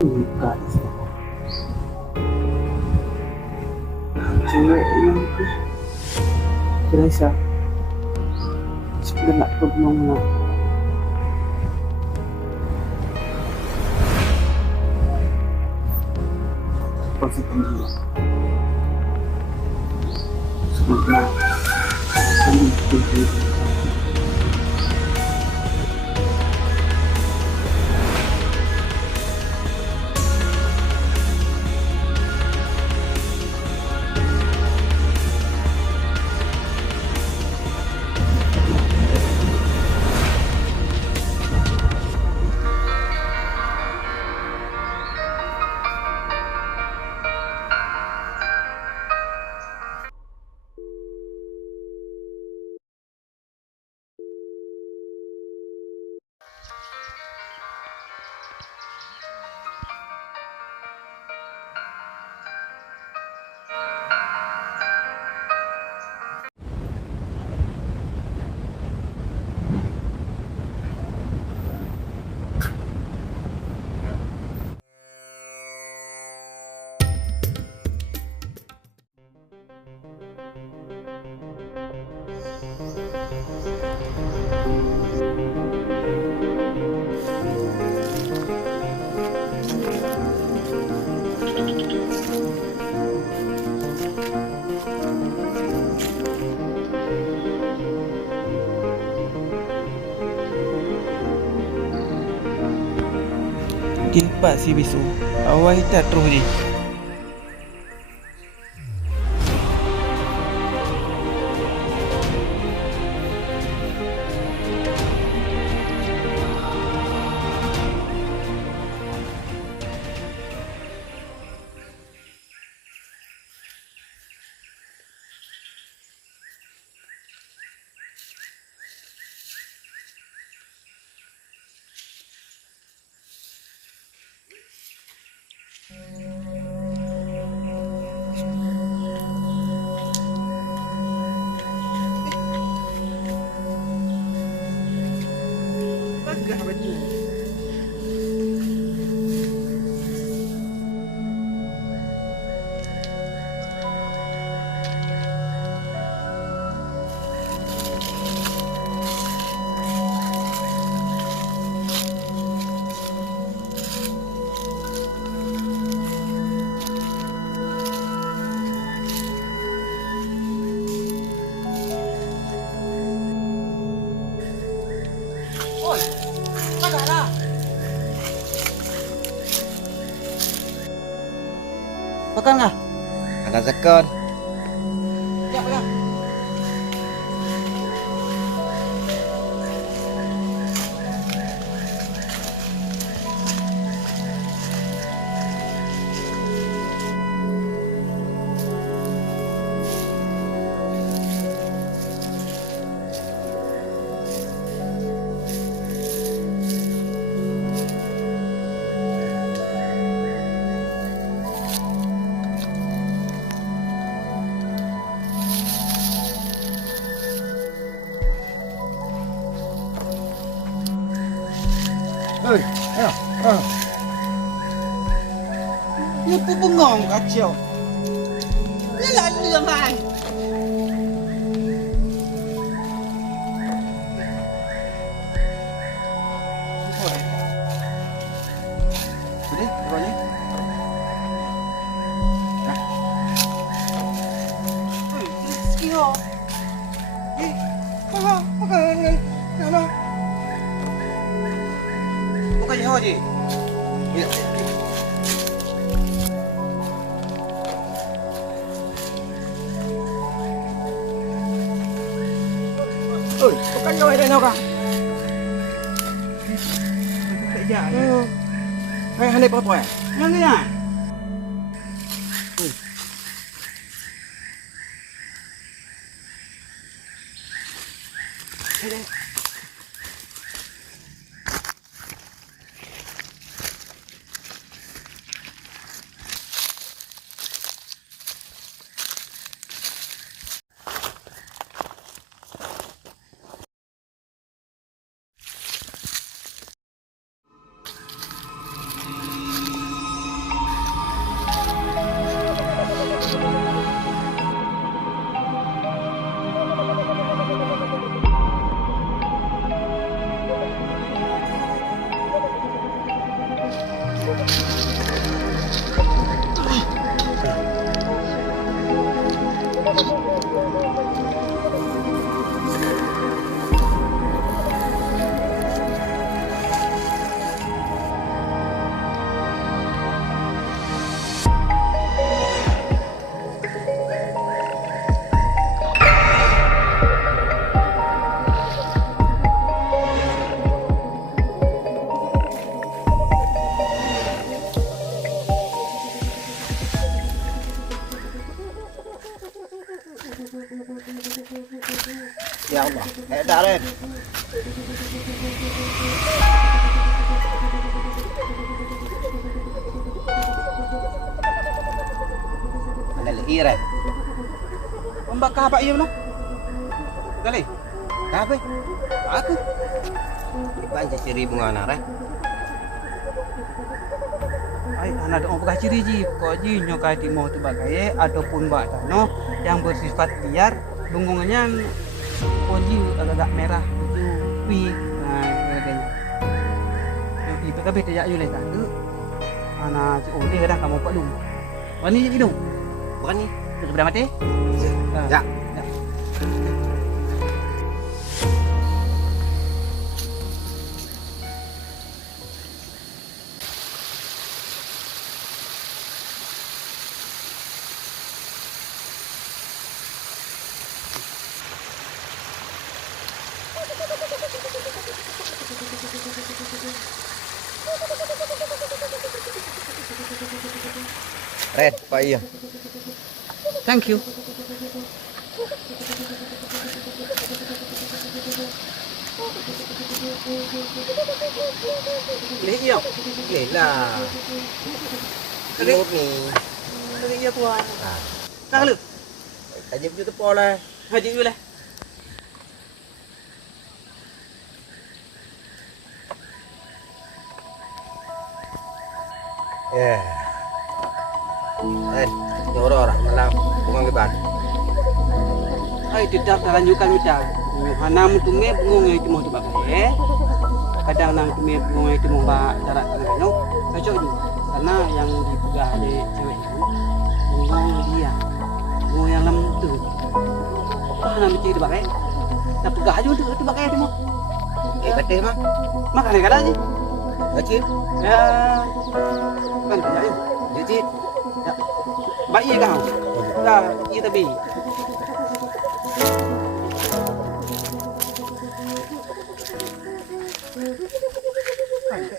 Guys, cewek yang itu kira siya sebenarnya problem na positif dia sebenarnya sedikit Pak si bisu. Awak hitam terus ni. Bagah betul. Oi, tagalah. Makan ngah? Anak zakon. Ya, ya. Oi, ayo. Ni pun bengong kacau. Lelah lương ai. Sini, rokoknya. Skiho. Makan. Kenapa? Bukannya Haji. Ya. Oi, bukan kau ada nak? Tak jadi. Hai, handai apa ya? Yang ni ah. Ya Allah. Dah Ren. Ada lagi Ren. Ombak kah apa iya benar? Kali. Apa? Aku. Banyak ciri bunga anak Ren. Ay, anak dong bukan ciri ji, kok ji nyokai timo tu bagai ataupun bak tano yang bersifat liar, bungungannya koji agak merah itu pi, nah katanya. Itu kan beda ya tak tu. Anak cik Odi kadang kamu pak lu. Wani jadi dong. Bukan nih. Sudah mati? Ya. Ren, Pak iya. Thank you. Leh iya. Leh lah. Kelip ni. Leh iya tuan. Ha. Kau lu. Tajam je tepo lah. Haji dulu lah. Ya. Nyoro orang malam bunga keban. Ay tidak lanjutkan kita. Hanam tume bunga itu mau coba kaya. Kadang nang tume bunga itu mau ba cara no. Cocok juga. Karena yang dipegang oleh cewek itu bunga dia. Bunga yang lembut. Kah nama ciri pakai. Dah pegang aja untuk pakai itu mau. Betul mah. Makan ni kadang ni. Kecil. Ya. Kan tak ayo. Jadi Ya. Baik iya kau. Dah, iya tapi.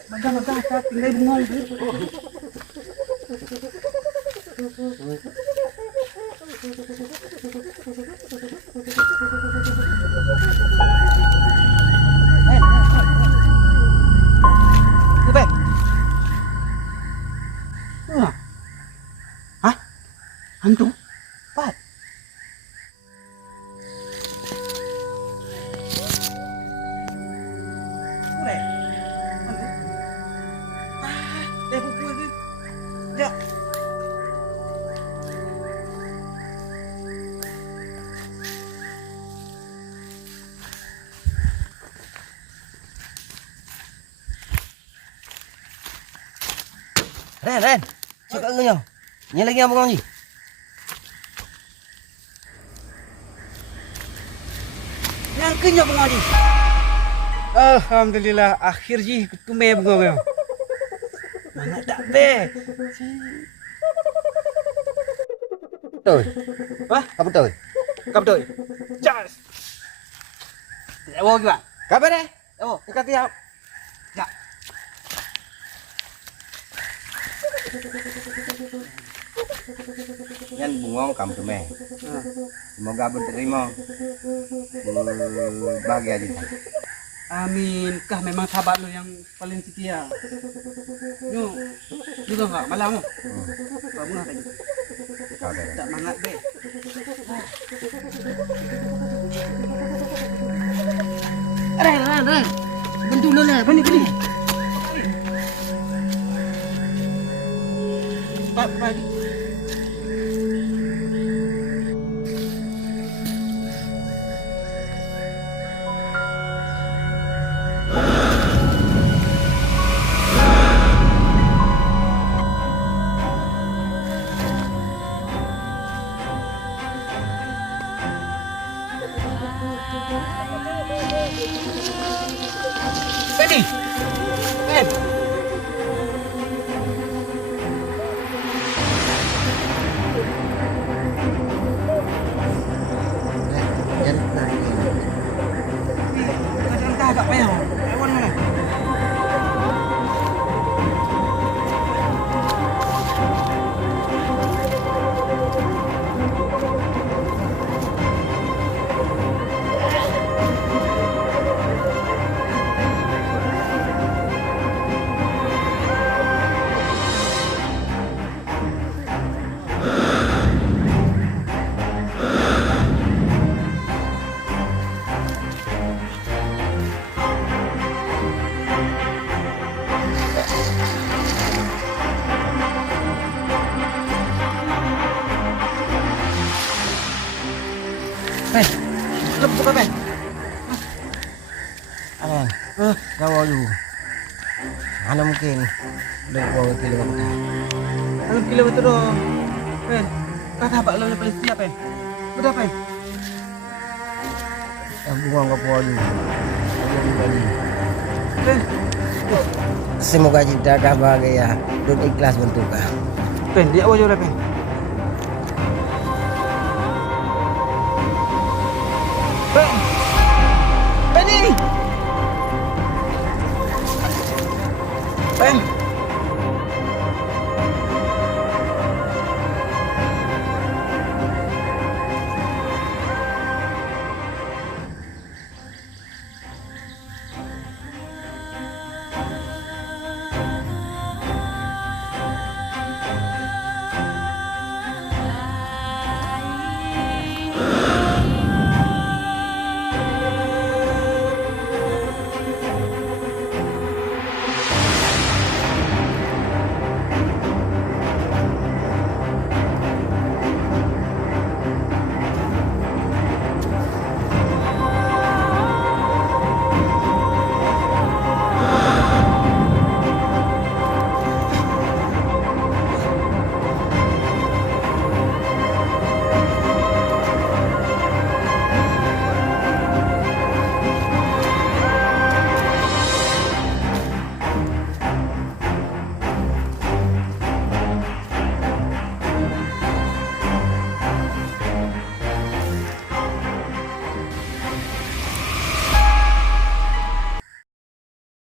Benda-benda tak tinggal bunga itu. Kupe. Hah? Hantu? Pat. Kupe. Hantu. Dia buku lagi. Ya. Ren. Cakap ke nyo? Ni lagi apa kau ni? Yang kenyap bunga ni. Alhamdulillah akhir ji kutume bunga kau. Mana tak be? Betul. Wah, Apa betul? kau betul. Jas. Ya bawa juga. Kabar deh. Oh, Dekat tiap. ya. Yan bungong kamu tu meh. Semoga berterima. Bahagia aja. Amin. Kah memang sahabat lu yang paling setia. Yo, juga enggak malam. Kamu nak tadi. Kabar. Tak mangat be. Ren. Bantu lu lah. Bani. Pagi. Bani. Ren. Yan naik. Kadang-kadang agak payah. Ewan mana? Pen, lebih suka pen. Ayan. Gawa dulu. Ano mungkin? Gawa kilo kita. Alam kilo betul dong. Pen, kata apa lo yang paling siap pen? Udah pen. Buang ke polu. Pen, Semoga kita bahagia. Duduk ikhlas bentuknya. pen dia aja udah pen.